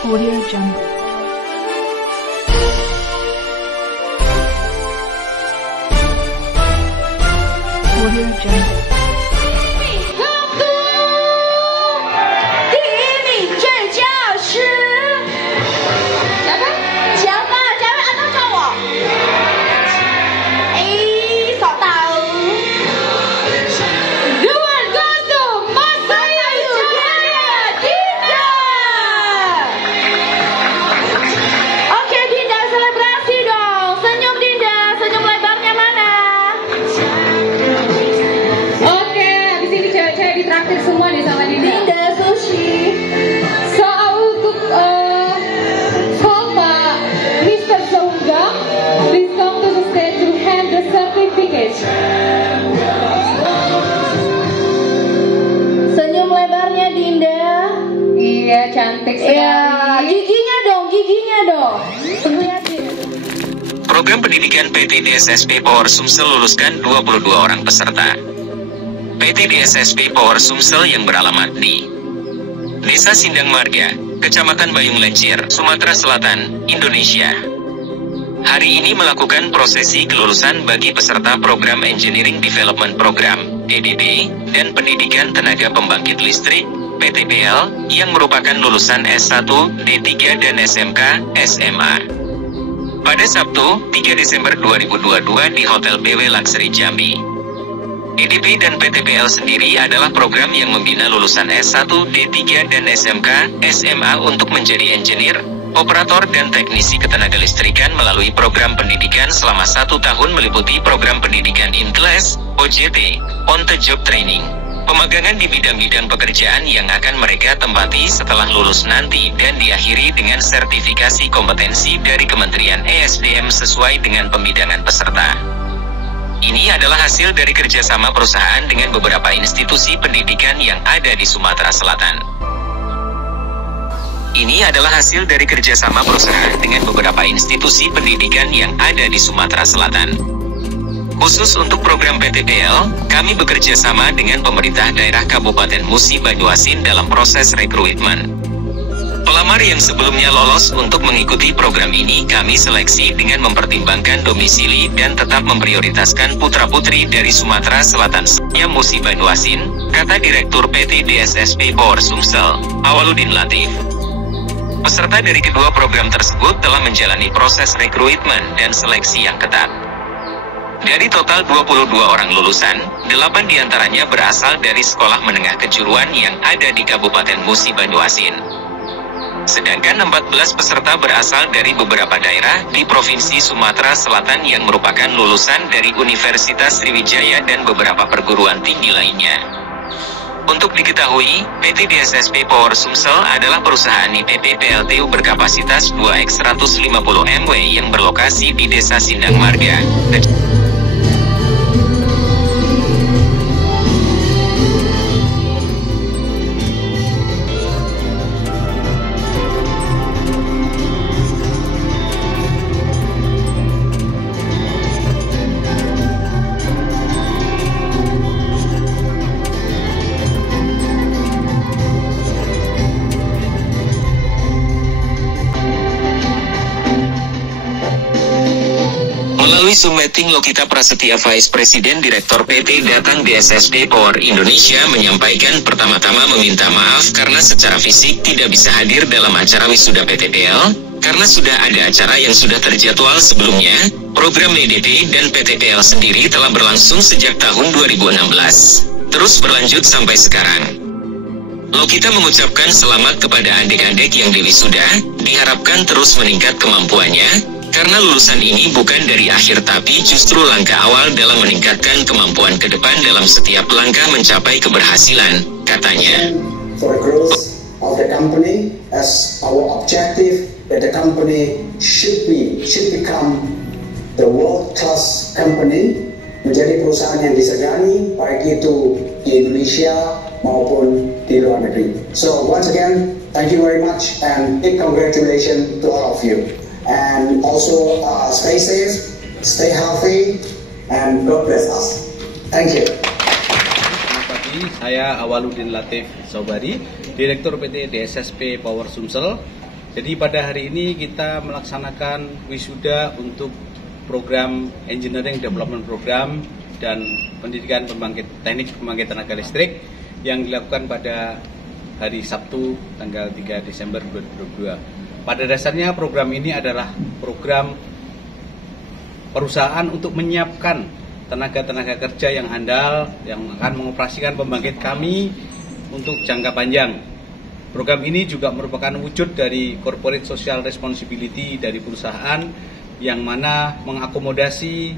Audio Jungle. Audio Jungle. Semua nih sama Dinda Sushi. So I will call Pak Mr. Saunggang. Please come to the stage to hand the certificate. Senyum lebarnya Dinda. Iya, cantik sekali. Iya, giginya dong. Lihatin. Program pendidikan PT DSSP Power Sumsel luluskan 22 orang peserta. PT DSSP Power Sumsel yang beralamat di Desa Sindang Marga, Kecamatan Bayung Lencir, Sumatera Selatan, Indonesia. Hari ini melakukan prosesi kelulusan bagi peserta Program Engineering Development Program, EDP, dan Pendidikan Tenaga Pembangkit Listrik, PTPL, yang merupakan lulusan S1, D3 dan SMK, SMA. Pada Sabtu, 3 Desember 2022 di Hotel BW Luxury Jambi. EDP dan PTPL sendiri adalah program yang membina lulusan S1, D3 dan SMK, SMA untuk menjadi engineer, operator dan teknisi ketenagalistrikan melalui program pendidikan selama 1 tahun meliputi program pendidikan in class, OJT, on the job training, pemagangan di bidang-bidang pekerjaan yang akan mereka tempati setelah lulus nanti dan diakhiri dengan sertifikasi kompetensi dari Kementerian ESDM sesuai dengan pembidangan peserta. Ini adalah hasil dari kerjasama perusahaan dengan beberapa institusi pendidikan yang ada di Sumatera Selatan. Ini adalah hasil dari kerjasama perusahaan dengan beberapa institusi pendidikan yang ada di Sumatera Selatan. Khusus untuk program PTPL, kami bekerja sama dengan pemerintah daerah Kabupaten Musi Banyuasin dalam proses rekrutmen. Pelamar yang sebelumnya lolos untuk mengikuti program ini kami seleksi dengan mempertimbangkan domisili dan tetap memprioritaskan putra-putri dari Sumatera Selatan serta Musi Banyuasin, kata Direktur PT DSSP Power Sumsel, Awaludin Latif. Peserta dari kedua program tersebut telah menjalani proses rekrutmen dan seleksi yang ketat. Dari total 22 orang lulusan, 8 diantaranya berasal dari sekolah menengah kejuruan yang ada di Kabupaten Musi Banyuasin. Sedangkan 14 peserta berasal dari beberapa daerah di Provinsi Sumatera Selatan yang merupakan lulusan dari Universitas Sriwijaya dan beberapa perguruan tinggi lainnya. Untuk diketahui, PT DSSP Power Sumsel adalah perusahaan IPP PLTU berkapasitas 2x150 MW yang berlokasi di Desa Sindang Marga. Melalui Zoom meeting, Lokita Prasetya, Vice Presiden Direktur PT Datang DSSP Power Indonesia menyampaikan pertama-tama meminta maaf karena secara fisik tidak bisa hadir dalam acara wisuda PTPL, karena sudah ada acara yang sudah terjadwal sebelumnya. Program EDP dan PTPL sendiri telah berlangsung sejak tahun 2016, terus berlanjut sampai sekarang. Lokita mengucapkan selamat kepada adik-adik yang diwisuda, diharapkan terus meningkat kemampuannya, karena lulusan ini bukan dari akhir tapi justru langkah awal dalam meningkatkan kemampuan ke depan dalam setiap langkah mencapai keberhasilan, katanya. For the growth of the company, as our objective that the company should become the world-class company, menjadi perusahaan yang disegani baik itu di Indonesia maupun di luar negeri. So once again, thank you very much and big congratulations to all of you. And also stay safe, stay healthy, and God bless us. Thank you. Selamat pagi, saya Awaludin Latif Sobari, Direktur PT DSSP Power Sumsel. Jadi pada hari ini kita melaksanakan wisuda untuk program Engineering Development Program dan pendidikan teknik pembangkit tenaga listrik yang dilakukan pada hari Sabtu tanggal 3 Desember 2022. Pada dasarnya program ini adalah program perusahaan untuk menyiapkan tenaga-tenaga kerja yang handal yang akan mengoperasikan pembangkit kami untuk jangka panjang. Program ini juga merupakan wujud dari corporate social responsibility dari perusahaan yang mana mengakomodasi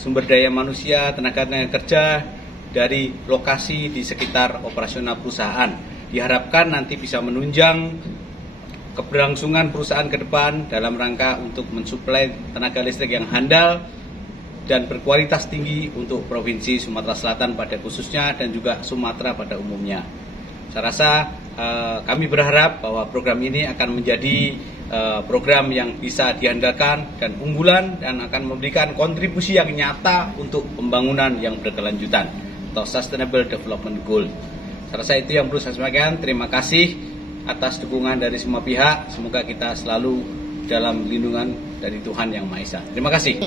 sumber daya manusia, tenaga-tenaga kerja dari lokasi di sekitar operasional perusahaan. Diharapkan nanti bisa menunjang keberlangsungan perusahaan ke depan dalam rangka untuk mensuplai tenaga listrik yang handal dan berkualitas tinggi untuk Provinsi Sumatera Selatan pada khususnya dan juga Sumatera pada umumnya. Saya rasa kami berharap bahwa program ini akan menjadi program yang bisa diandalkan dan unggulan dan akan memberikan kontribusi yang nyata untuk pembangunan yang berkelanjutan atau Sustainable Development Goal. Saya rasa itu yang perlu saya sampaikan. Terima kasih atas dukungan dari semua pihak. Semoga kita selalu dalam lindungan dari Tuhan Yang Maha Esa. Terima kasih.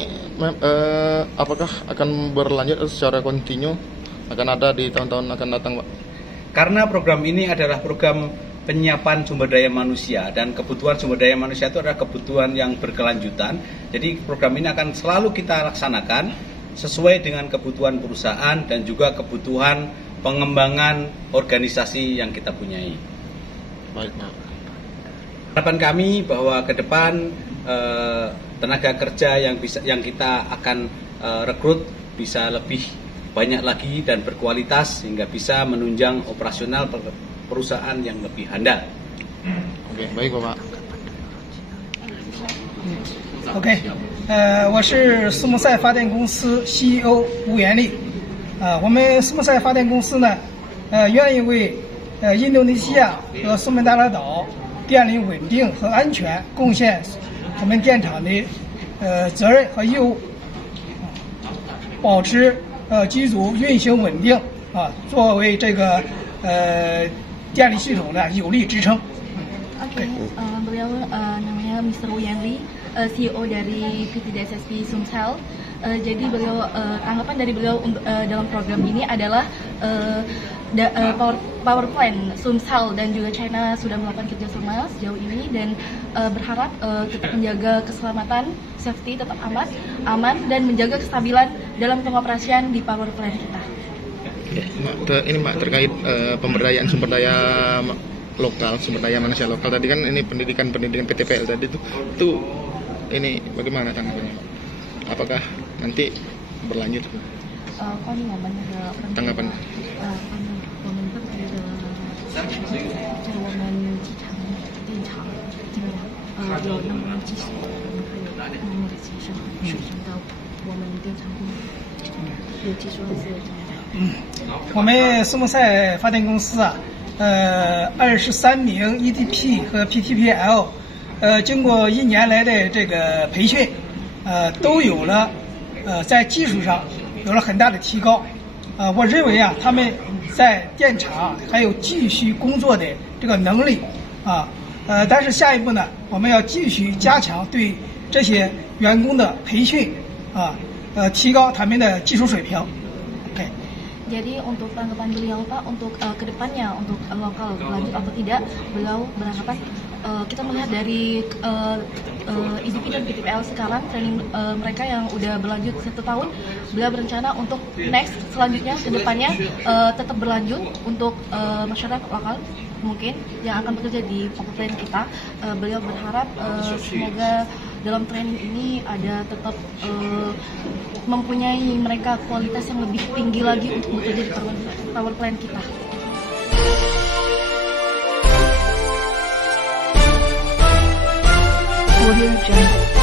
Apakah akan berlanjut secara kontinu? Akan ada di tahun-tahun akan datang, Pak? Karena program ini adalah program penyiapan sumber daya manusia dan kebutuhan sumber daya manusia itu adalah kebutuhan yang berkelanjutan. Jadi program ini akan selalu kita laksanakan sesuai dengan kebutuhan perusahaan dan juga kebutuhan pengembangan organisasi yang kita punyai. Baik, Pak. Harapan kami bahwa ke depan tenaga kerja yang kita akan rekrut bisa lebih banyak lagi dan berkualitas sehingga bisa menunjang operasional perusahaan yang lebih handal. Oke, baik, Bapak. 我是苏木赛发电公司 CEO 吴元利。我们苏木赛发电公司呢，愿意为印度尼西亚和苏门答腊岛电力稳定和安全贡献我们电厂的责任和义务，保持机组运行稳定作为这个电力系统的有力支撑。Beliau namanya Mr. Uyanli, CEO dari PT DSSP Sumsel. Jadi beliau tanggapan dari beliau dalam program ini adalah power plant Sumsel dan juga China sudah melakukan kerjasama sejauh ini dan berharap tetap menjaga keselamatan, safety tetap aman dan menjaga kestabilan dalam pengoperasian di power plant kita. Ini Mbak terkait pemberdayaan sumber daya lokal, sumber daya manusia lokal tadi kan ini pendidikan PTPL tadi itu ini bagaimana tanggapannya? Apakah nanti berlanjut? Tanggapan? 我们苏木赛发电公司23名 EDP 和 PTPL， 经过1年来的这个培训，都有了在技术上有了很大的提高。我认为他们在电厂还有继续工作的这个能力但是下一步呢，我们要继续加强对这些员工的培训提高他们的技术水平。 Jadi untuk tanggapan beliau Pak untuk kedepannya untuk lokal lanjut atau tidak, beliau beranggapan kita melihat dari EDP dan PTPL sekarang training mereka yang udah berlanjut 1 tahun, beliau berencana untuk next selanjutnya kedepannya tetap berlanjut untuk masyarakat lokal mungkin yang akan bekerja di power plant kita. Beliau berharap semoga dalam training ini ada tetap mempunyai mereka kualitas yang lebih tinggi lagi untuk bekerja di power plant kita. Audio Jungle.